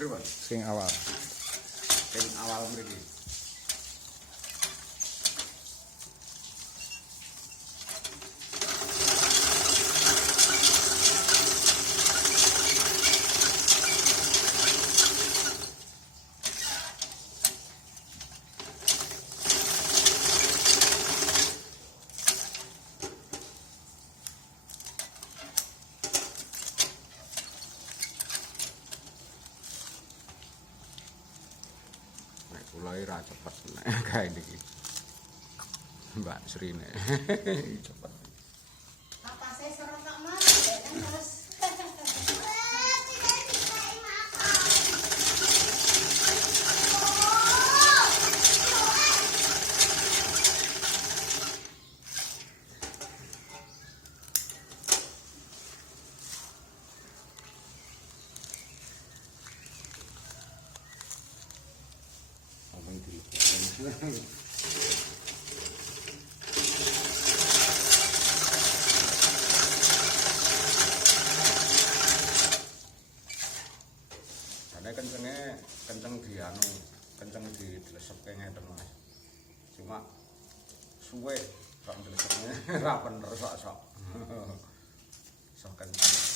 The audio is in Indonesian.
Pripun? Sing awal. Sing awal mriki. Kula ora cepet nek gawe niki. Mbak Srine. Cepet. Apa saya serot tak mati kan terus. Abang dulu. Karena kenceng di kenceng di dilesepke ngeten Mas. Cuma suwe kok dilesepke ra bener sok-sok. Sok kenceng.